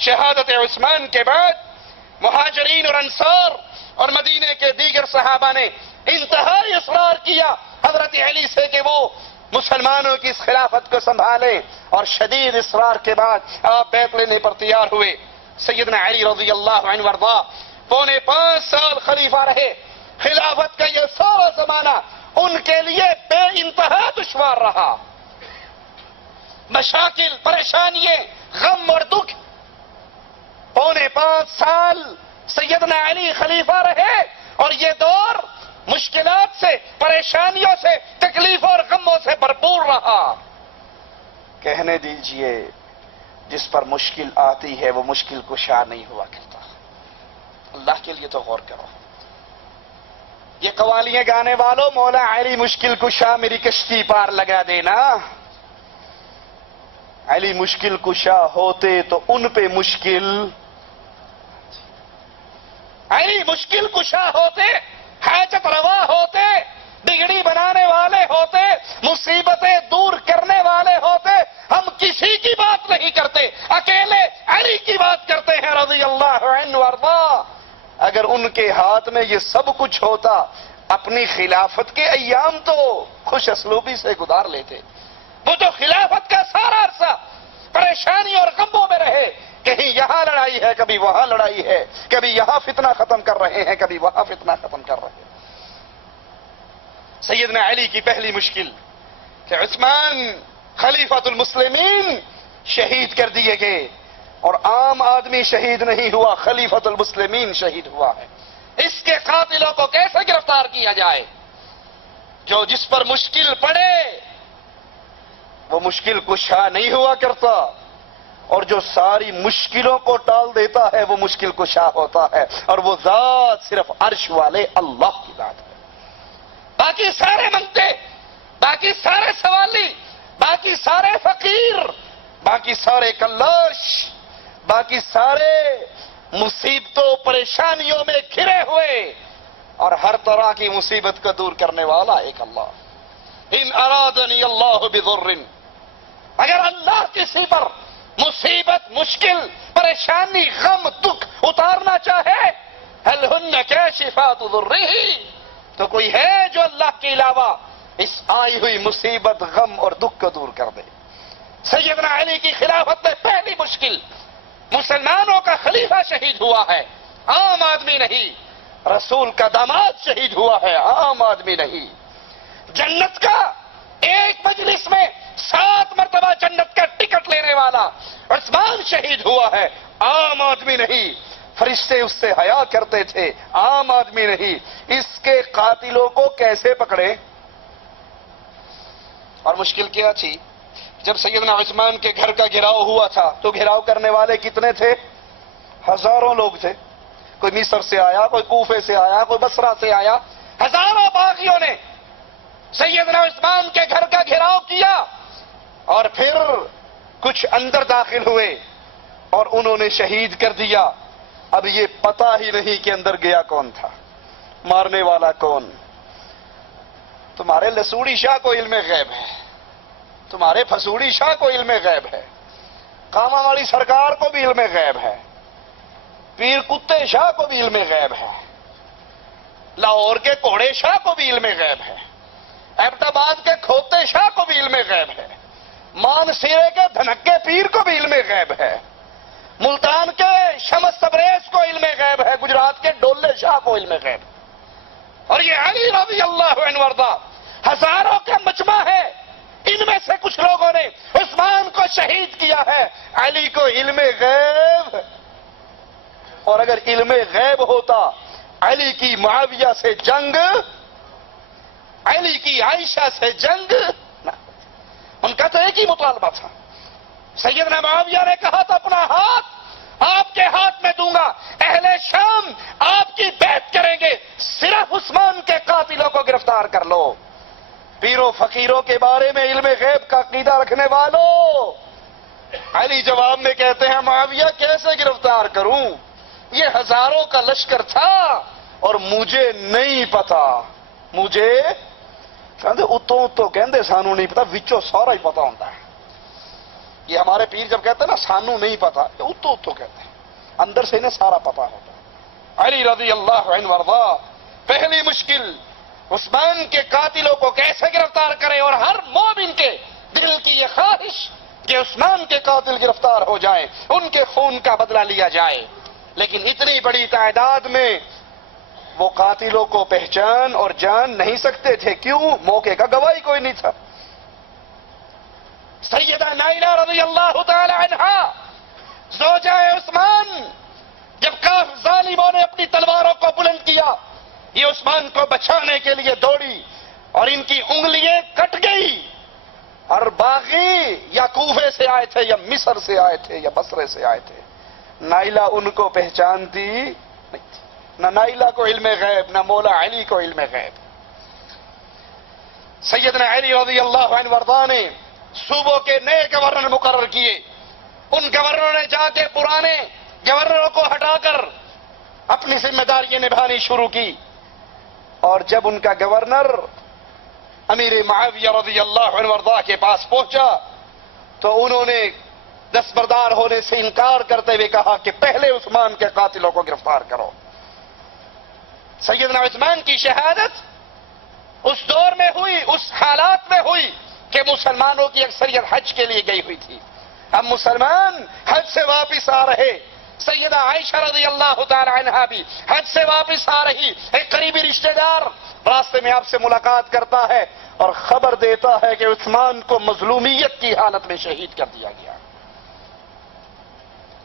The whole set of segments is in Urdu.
شہادت عثمان کے بعد مہاجرین اور انصار اور مدینے کے دیگر صحابہ نے انتہائی اصرار کیا حضرت علی سے کہ وہ مسلمانوں کی اس خلافت کو سنبھالیں، اور شدید اصرار کے بعد آپ بیعت لینے پر تیار ہوئے۔ سیدنا علی رضی اللہ عنہ وارضا 4.25 سال خلیفہ رہے۔ خلافت کا یہ سارا زمانہ ان کے لیے بے انتہا دشوار رہا، مشاکل، پریشانیاں، غم اور دکھ۔ 4.25 سال سیدنا علی خلیفہ رہے اور یہ دور مشکلات سے، پریشانیوں سے، تکلیفوں اور غموں سے بھرپور رہا۔ کہنے دیجئے جس پر مشکل آتی ہے وہ مشکل کشا نہیں ہوا کرتا۔ اللہ کے لیے تو غور کرو۔ یہ قوالیاں گانے والوں، مولا علی مشکل کشا میری کشتی پار لگا دینا۔ علی مشکل کشا ہوتے تو ان پہ مشکل، علی مشکل کشا ہوتے، حاجت روا ہوتے، بگڑی بنانے والے ہوتے، مصیبتیں دور کرنے والے ہوتے، ہم کسی کی بات نہیں کرتے، اکیلے علی کی بات کرتے ہیں رضی اللہ عنہ وارضا۔ اگر ان کے ہاتھ میں یہ سب کچھ ہوتا، اپنی خلافت کے ایام تو خوش اسلوبی سے گزار لیتے۔ وہ تو خلافت کا سارا عرصہ پریشانی اور غموں میں رہے، کہیں یہاں لڑائی ہے، کبھی وہاں لڑائی ہے، کبھی یہاں فتنہ ختم کر رہے ہیں، کبھی وہاں فتنہ ختم کر رہے ہیں۔ سیدنا علی کی پہلی مشکل کہ عثمان خلیفۃ المسلمین شہید کر دیے گئے، اور عام آدمی شہید نہیں ہوا، خلیفۃ المسلمین شہید ہوا ہے۔ اس کے قاتلوں کو کیسے گرفتار کیا جائے؟ جو جس پر مشکل پڑے وہ مشکل کشا نہیں ہوا کرتا، اور جو ساری مشکلوں کو ٹال دیتا ہے وہ مشکل کشا ہوتا ہے، اور وہ ذات صرف عرش والے اللہ کی ذات ہے۔ باقی سارے منگتے، باقی سارے سوالی، باقی سارے فقیر، باقی سارے کلاش، باقی سارے مصیبتوں پریشانیوں میں گھرے ہوئے، اور ہر طرح کی مصیبت کو دور کرنے والا ایک اللہ۔ ان ارادنی اللہ بضر، اگر اللہ کسی پر مصیبت، مشکل، پریشانی، غم، دکھ اتارنا چاہے، هل ہن کاشفات ضرہ، تو کوئی ہے جو اللہ کے علاوہ اس آئی ہوئی مصیبت، غم اور دکھ کو دور کر دے؟ سیدنا علی کی خلافت میں پہلی مشکل، مسلمانوں کا خلیفہ شہید ہوا ہے، عام آدمی نہیں۔ رسول کا داماد شہید ہوا ہے، عام آدمی نہیں۔ جنت کا ایک مجلس میں 7 مرتبہ جنت کا ٹکٹ لینے والا عثمان شہید ہوا ہے، عام آدمی نہیں۔ فرشتے اس سے حیا کرتے تھے، عام آدمی نہیں۔ اس کے قاتلوں کو کیسے پکڑے؟ اور مشکل کیا تھی؟ جب سیدنا عثمان کے گھر کا گھراؤ ہوا تھا تو گھراؤ کرنے والے کتنے تھے؟ ہزاروں لوگ تھے۔ کوئی مصر سے آیا، کوئی کوفے سے آیا، کوئی بصرہ سے آیا، ہزاروں باغیوں نے سیدنا عثمان کے گھر کا گھراؤ کیا، اور پھر کچھ اندر داخل ہوئے اور انہوں نے شہید کر دیا۔ اب یہ پتہ ہی نہیں کہ اندر گیا کون تھا، مارنے والا کون۔ تمہارے لسوڑی شاہ کو علم غیب ہے، تمہارے پھسوڑی شاہ کو علم غیب ہے، کاما والی سرکار کو بھی علم غیب ہے، پیر کتے شاہ کو بھی علم غیب ہے، لاہور کے کوڑے شاہ کو بھی علم غیب ہے، ایبٹ آباد کے کھوتے شاہ کو بھی علم غیب ہے، مان سیرے کے دھنکے پیر کو بھی علم غیب ہے، ملتان کے شمس تبریز کو علم غیب ہے، گجرات کے ڈولے شاہ کو علم غیب ہے۔ اور یہ علی رضی اللہ عنہ وارضا ہزاروں کا مجمع ہے، ان میں سے کچھ لوگوں نے عثمان کو شہید کیا ہے۔ علی کو علم غیب، اور اگر علم غیب ہوتا علی کی معاویہ سے جنگ، علی کی عائشہ سے جنگ نہ، ان کا تو ایک ہی مطالبہ تھا۔ سیدنا معاویہ نے کہا تھا اپنا ہاتھ آپ کے ہاتھ میں دوں گا، اہل شام آپ کی بیعت کریں گے، صرف عثمان کے قاتلوں کو گرفتار کر لو۔ پیروں فقیروں کے بارے میں علم غیب کا عقیدہ رکھنے والوں، علی جواب میں کہتے ہیں معاویہ کیسے گرفتار کروں، یہ ہزاروں کا لشکر تھا اور مجھے نہیں پتا، مجھے کہندے اتوں تو کہندے سانو نہیں پتا، وچوں سارا ہی پتا ہوتا ہے۔ یہ ہمارے پیر جب کہتے ہیں نا سانو نہیں پتا، اتو اتو کہتے ہیں، اندر سے انہیں سارا پتا ہوتا ہے۔ علی رضی اللہ عنہ وارضا، پہلی مشکل عثمان کے قاتلوں کو کیسے گرفتار کرے، اور ہر مومن کے دل کی یہ خواہش کہ عثمان کے قاتل گرفتار ہو جائیں، ان کے خون کا بدلہ لیا جائے، لیکن اتنی بڑی تعداد میں وہ قاتلوں کو پہچان اور جان نہیں سکتے تھے۔ کیوں؟ موقع کا گواہی کوئی نہیں تھا۔ سیدہ نائلہ رضی اللہ تعالی عنہا زوجہ عثمان، جب ظالموں نے اپنی تلواروں کو بلند کیا، یہ عثمان کو بچانے کے لیے دوڑی اور ان کی انگلیاں کٹ گئی، اور باغی یا کوفے سے آئے تھے یا مصر سے آئے تھے یا بصرے سے آئے تھے، نائلہ ان کو پہچانتی نہیں تھی۔ نہ نائلہ کو علم غیب، نہ مولا علی کو علم غیب۔ سیدنا علی رضی اللہ عنہ وارضا نے صوبوں کے نئے گورنر مقرر کیے، ان گورنروں نے جا کے پرانے گورنروں کو ہٹا کر اپنی ذمہ داریاں نبھانی شروع کی، اور جب ان کا گورنر امیر معاویہ رضی اللہ عنہ وارضا کے پاس پہنچا تو انہوں نے دستبردار ہونے سے انکار کرتے ہوئے کہا کہ پہلے عثمان کے قاتلوں کو گرفتار کرو۔ سیدنا عثمان کی شہادت اس دور میں ہوئی، اس حالات میں ہوئی کہ مسلمانوں کی اکثریت حج کے لیے گئی ہوئی تھی۔ اب مسلمان حج سے واپس آ رہے، سیدہ عائشہ رضی اللہ تعالی عنہا بھی حج سے واپس آ رہی، ایک قریبی رشتہ دار راستے میں آپ سے ملاقات کرتا ہے اور خبر دیتا ہے کہ عثمان کو مظلومیت کی حالت میں شہید کر دیا گیا۔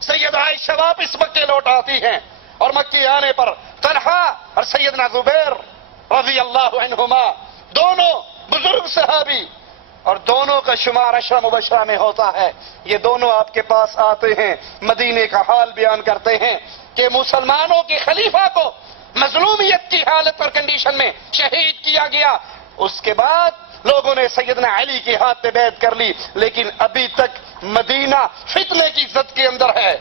سیدہ عائشہ واپس مکے لوٹ آتی ہیں، اور مکے آنے پر طلحہ اور سیدنا زبیر رضی اللہ عنہما، دونوں بزرگ صحابی اور دونوں کا شمار عشرہ مبشرہ میں ہوتا ہے، یہ دونوں آپ کے پاس آتے ہیں، مدینے کا حال بیان کرتے ہیں کہ مسلمانوں کے خلیفہ کو مظلومیت کی حالت اور کنڈیشن میں شہید کیا گیا۔ اس کے بعد لوگوں نے سیدنا علی کے ہاتھ پہ بیعت کر لی، لیکن ابھی تک مدینہ فتنے کی زد کے اندر ہے۔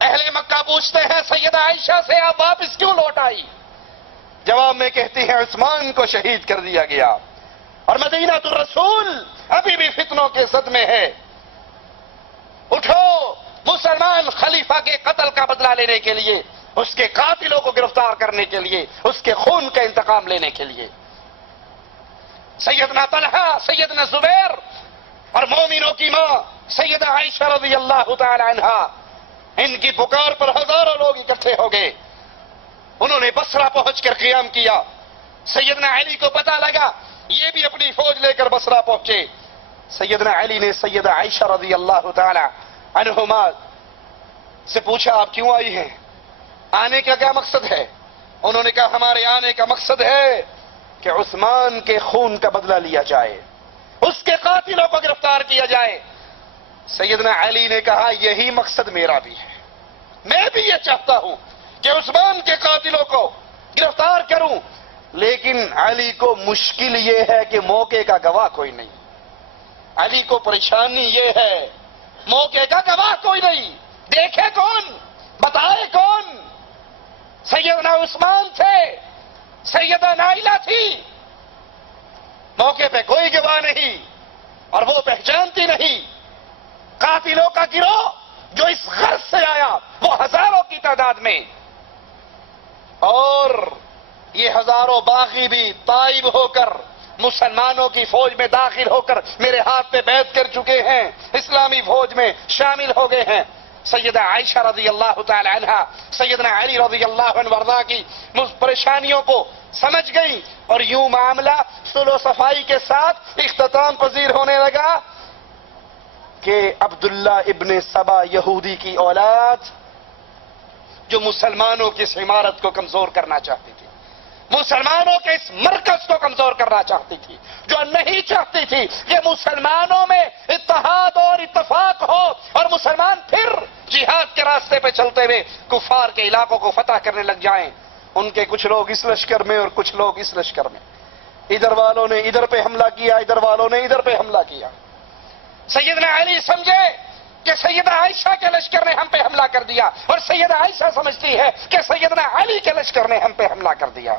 اہل مکہ پوچھتے ہیں سیدہ عائشہ سے آپ واپس کیوں لوٹ آئی؟ جواب میں کہتی ہیں عثمان کو شہید کر دیا گیا، اور مدینہ الرسول ابھی بھی فتنوں کے زد میں ہے۔ اٹھو، مسلمان خلیفہ کے قتل کا بدلہ لینے کے لیے، اس کے قاتلوں کو گرفتار کرنے کے لیے، اس کے خون کا انتقام لینے کے لیے۔ سیدنا طلحہ، سیدنا زبیر اور مومنوں کی ماں سیدہ عائشہ رضی اللہ تعالی عنہا، ان کی پکار پر ہزاروں لوگ اکٹھے ہو گئے۔ انہوں نے بصرہ پہنچ کر قیام کیا۔ سیدنا علی کو پتہ لگا، یہ بھی اپنی فوج لے کر بصرہ پہنچے۔ سیدنا علی نے سیدہ عائشہ رضی اللہ تعالی عنہما سے پوچھا آپ کیوں آئی ہیں؟ آنے کا کیا مقصد ہے؟ انہوں نے کہا ہمارے آنے کا مقصد ہے کہ عثمان کے خون کا بدلہ لیا جائے، اس کے قاتلوں کو گرفتار کیا جائے۔ سیدنا علی نے کہا یہی مقصد میرا بھی ہے، میں بھی یہ چاہتا ہوں کہ عثمان کے قاتلوں کو گرفتار کروں، لیکن علی کو مشکل یہ ہے کہ موقع کا گواہ کوئی نہیں۔ علی کو پریشانی یہ ہے موقع کا گواہ کوئی نہیں، دیکھے کون، بتائے کون؟ سیدنا عثمان تھے، سیدہ نائلہ تھی، موقع پہ کوئی گواہ نہیں اور وہ پہچانتی نہیں۔ قاتلوں کا گروہ جو اس غرض سے آیا وہ ہزاروں کی تعداد میں، اور یہ ہزاروں باغی بھی تائب ہو کر مسلمانوں کی فوج میں داخل ہو کر میرے ہاتھ پہ بیعت کر چکے ہیں، اسلامی فوج میں شامل ہو گئے ہیں۔ سیدہ عائشہ رضی اللہ تعالی عنہا سیدنا علی رضی اللہ عنہ وارضا کی پریشانیوں کو سمجھ گئی، اور یوں معاملہ صلح و صفائی کے ساتھ اختتام پذیر ہونے لگا کہ عبداللہ ابن سبا یہودی کی اولاد جو مسلمانوں کی اس عمارت کو کمزور کرنا چاہتی تھی، مسلمانوں کے اس مرکز کو کمزور کرنا چاہتی تھی، جو نہیں چاہتی تھی کہ مسلمانوں میں اتحاد اور اتفاق ہو اور مسلمان پھر جہاد کے راستے پہ چلتے ہوئے کفار کے علاقوں کو فتح کرنے لگ جائیں۔ ان کے کچھ لوگ اس لشکر میں اور کچھ لوگ اس لشکر میں، ادھر والوں نے ادھر پہ حملہ کیا، ادھر والوں نے ادھر پہ حملہ کیا۔ سیدنا علی سمجھے کہ سیدہ عائشہ کے لشکر نے ہم پہ حملہ کر دیا، اور سیدہ عائشہ سمجھتی ہے کہ سیدنا علی کے لشکر نے ہم پہ حملہ کر دیا۔